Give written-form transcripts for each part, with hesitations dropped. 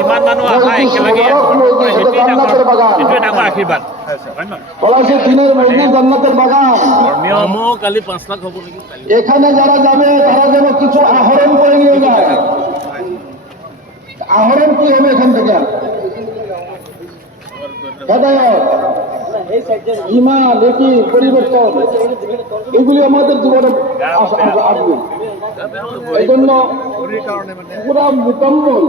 ইমান মানুহ আহা একেলগে জান্নাতের বাগান, এইটোৱে ডাঙৰ আশীৰ্বাদ। পলাশীর দিনের মসজিদ জান্নাতের বাগান। ধর্মীয় কালি 5 লাখ হব নাকি? এখানে যারা যাবে তারা যেন কিছু আহরণ করে নিয়ে যায়। আহরণ কি হবে এখান থেকে? ইমান, এটি পরিবর্তন, এগুলি আমাদের জীবনে আসবে। এই জন্য পুরা মোকাম্মল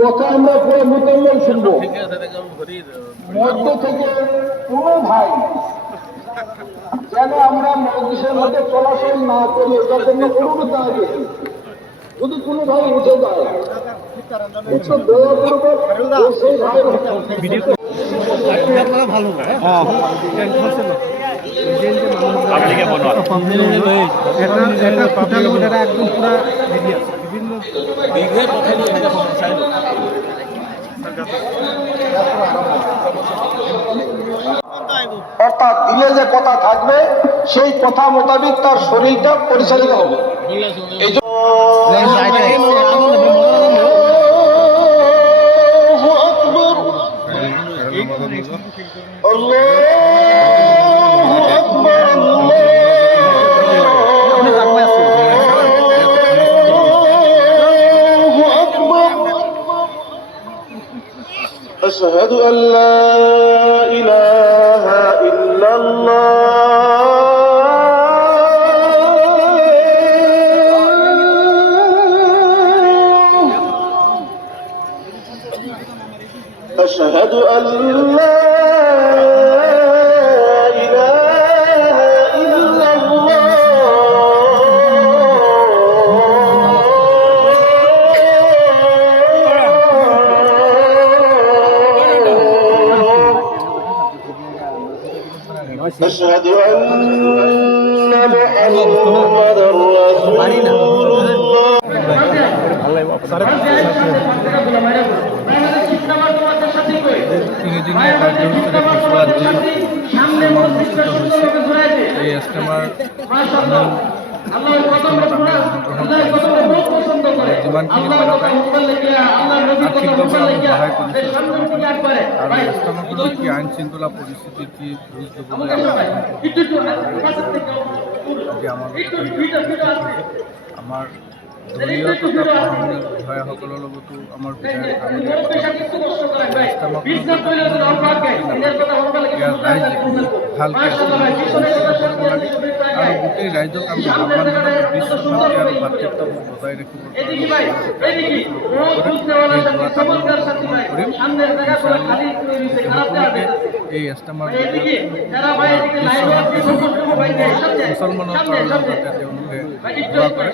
কথা আমরা পুরো মোকাম্মল শুনবো। মধ্য থেকে কোনো ভাই যেন আমরা মজলিসের মধ্যে চলাচল না করি, এটার জন্য অনুরোধ জানাই। যদি কোনো ভাই উঠে যায় সেই ভাই ভালো না অর্থাৎ দিলে যে কথা থাকবে সেই কথা মোতাবেক তার শরীরটা পরিচালিত হবে। এই জন্য أشهد أن لا إله إلا الله أشهد أن لا أشهد أن محمدا رسول এই ইজতেমার যিমানখিনি পৰা যায় আৰ্থিকভাৱে আমি সহায় কৰিছোঁ আৰু ইজতেমাখনত কি আইন শৃংখলা পৰিস্থিতিৰ কি বুজ দিবলৈ আমাৰ দলীয় তথা প্ৰশাসনিক বিষয়াসকলৰ লগতো আমাৰ বিধায়ক ইয়াৰ ৰাইজে ভালকৈ আৰু গোটেই ৰাইজক আমি আহ্বান জনাওঁ বিশ্বশান্তি আৰু ভাতৃত্ববোধ বজাই ৰাখিব এই ইজতেমাৰ মুছলমানৰ কাৰণে যাতে তেওঁলোকে দোৱা কৰে